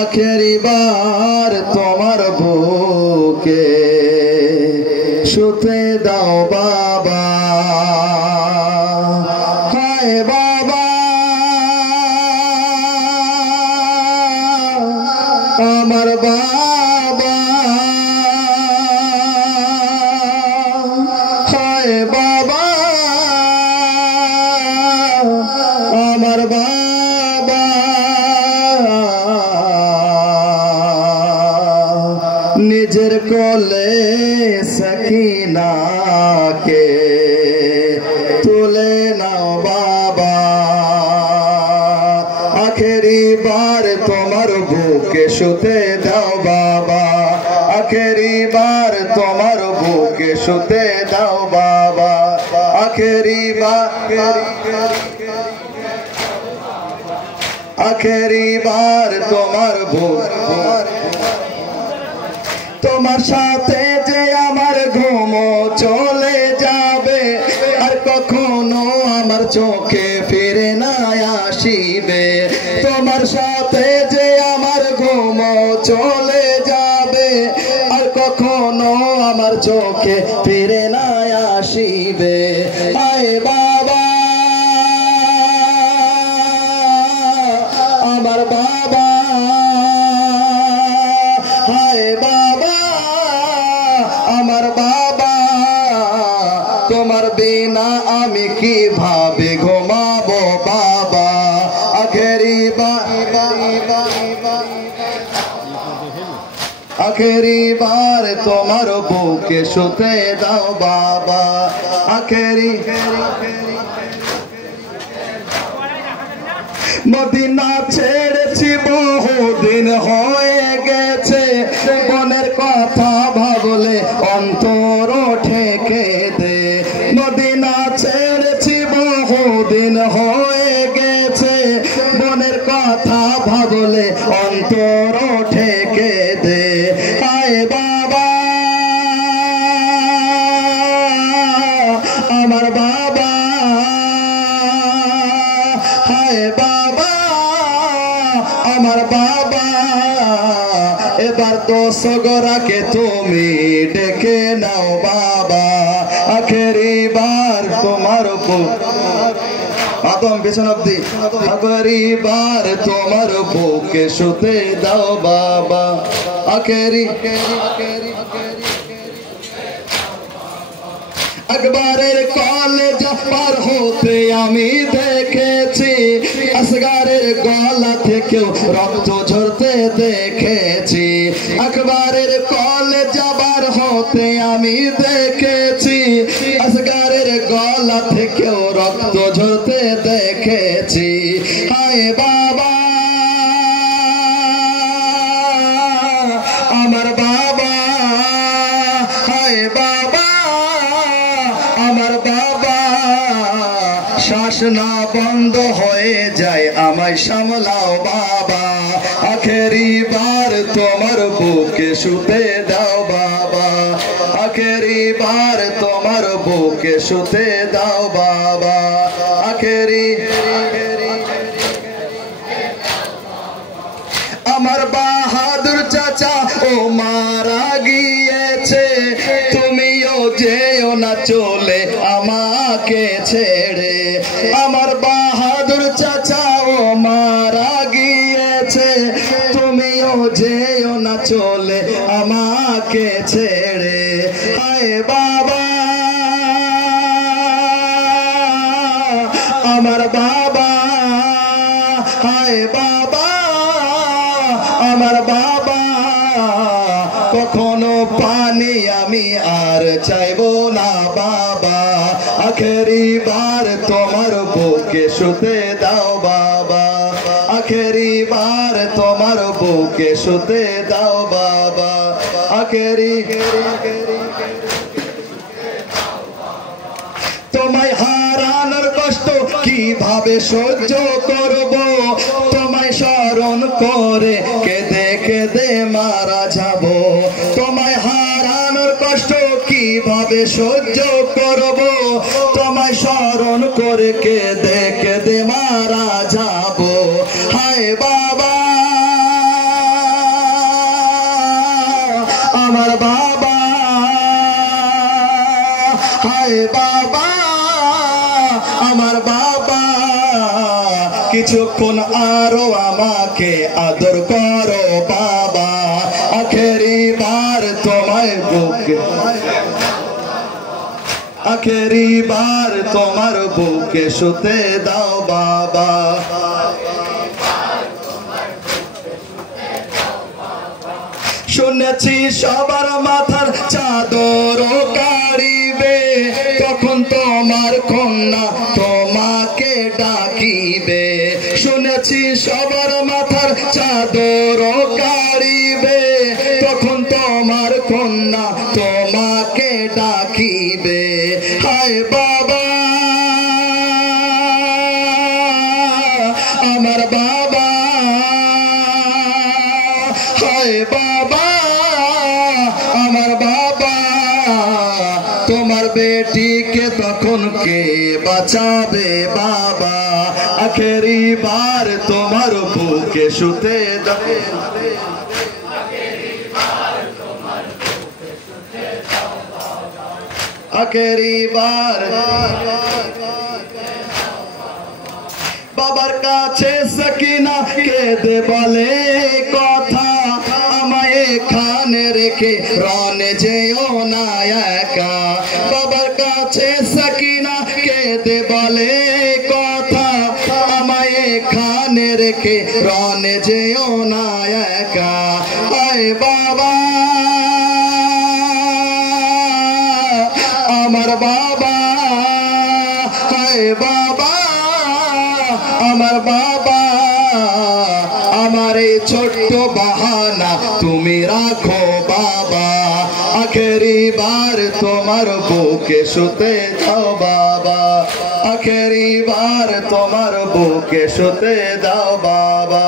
আখেরি বার তোমার বুকে শুতে দাও বাবা। হায় বাবা আমার বাবা, হায় বাবা আমার বাবা, নিজের কোলে সকিনাকে তুলে নাও বাবা। আখেরি বার তোমার বুকে শুতে দাও বাবা। আখেরি বার তোমার বুকে শুতে দাও বাবা। আখেরি বার, আখেরি বার তোমার বুকে, তোমার সাথে যে আমার ঘুম চলে যাবে, আর কখনো আমার চোখে ফিরে না আসিবে। তোমার সাথে যে আমার ঘুম চলে যাবে, আর কখনো আমার চোখে ফিরে না আসিবে। আয় বাবা আমার বাবা, হায় বাবা আমার বাবা, তোমার বিনা আমি কিভাবে ঘুমাবো বাবা। আখেরি আখেরি বার তোমার বুকে শুতে দাও বাবা। আখেরি মদিনা ছেড়েছি বহুদিন হয়ে গেছে, মনের কথা ভাবলে অন্তর ওঠে দে। মদিনা ছেড়েছি বহুদিন হয়ে গেছে, মনের কথা ভাবলে অন্তর ওঠে দে। হায় বাবা আমার বাবা, হায় বাবা আমার বাবা, এবার দোষ গোরাকে তুমি ডেকে নাও বাবা। আখেরি বার তোমার আদম পিছন অব্দি, আখেরি বার তোমার বুকে শুতে দাও বাবা। আখেরি আকবরের কলেজ পার হতে আমি দেখেছি, আসগারের গলা থেকেও রক্ত ঝরতে দেখেছি। আকবরের কলেজ পার হতে আমি দেখেছি, আসগারের গলা থেকেও রক্ত ঝরতে দেখেছি। হায় বাবা আমার বাবা, হায় বাবা আমার বাবা, শ্বাস না বন্ধ হয়ে যায় আমায় সামলাও বাবা। আখেরি বার তোমার বুকে শুতে দাও বাবা। আখেরি বার তোমার বুকে শুতে দাও বাবা। আখেরি আমার বাহাদুর চাচা ও মারা গিয়েছে, তুমিও যেও না চলে আমাকে ছেড়ে। আমার বাহাদুর চাচা ও মারা গিয়েছে, তুমিও যেও না চলে আমাকে ছেড়ে। হায় বাবা আমার বাবা, হায় বাবা আমার বাবা, কখনো পানি আমি আর চাইবো না বাবা। আখেরি বার তোমার বুকে শুতে দাও বাবা। আখেরি বার তোমার বুকে শুতে দাও বাবা। আখেরি তোমায় হারানোর কষ্ট কিভাবে সহ্য করব, তোমায় স্মরণ করে কেঁদে কেঁদে মারা যাব। তোমায় হারানোর কষ্ট কিভাবে সহ্য করব তোমায় স্মরণ করে কেঁদে কেঁদে মারা যাব হায় বাবা আমার বাবা হায় বাবা আমার বাবা কিছুক্ষণ আরো আমাকে আদর করো বাবা আখেরি বার তোমায় বুকে আখেরি বার তোমার বুকে শুতে দাও বাবা শুনেছি সবার মাথার চাদর কাড়িবে তখন তোমার কন্যা তোমাকে ডাকিবে শুনেছি সবার মাথার চাদর কাড়িবে তখন তোমার কন্যা তোমাকে ডাকিবে হায় বাবা আমার বাবা হায় বাবা আমার বাবা তোমার বেটিকে তখন কে বাঁচাবে বাবা আখেরি বার তোমার বুকে শুতে দাও আখেরি বার বাবার কাছে সকিনা কেঁদে বলে কথা আমায় এখানে রেখে রনে যেও না একা বাবার কাছে সকিনা কেঁদে বলে কথা আমায় এখানে রেখে রনে যেও না একা হায় বাবা আমার বাবা হায় বাবা আমার বাবা আমার এই ছোট্ট বাহানা তুমি রাখো বাবা আখেরি বার তোমার বুকে শুতে দাও বাবা আখেরি বার তোমার বুকে শুতে দাও বাবা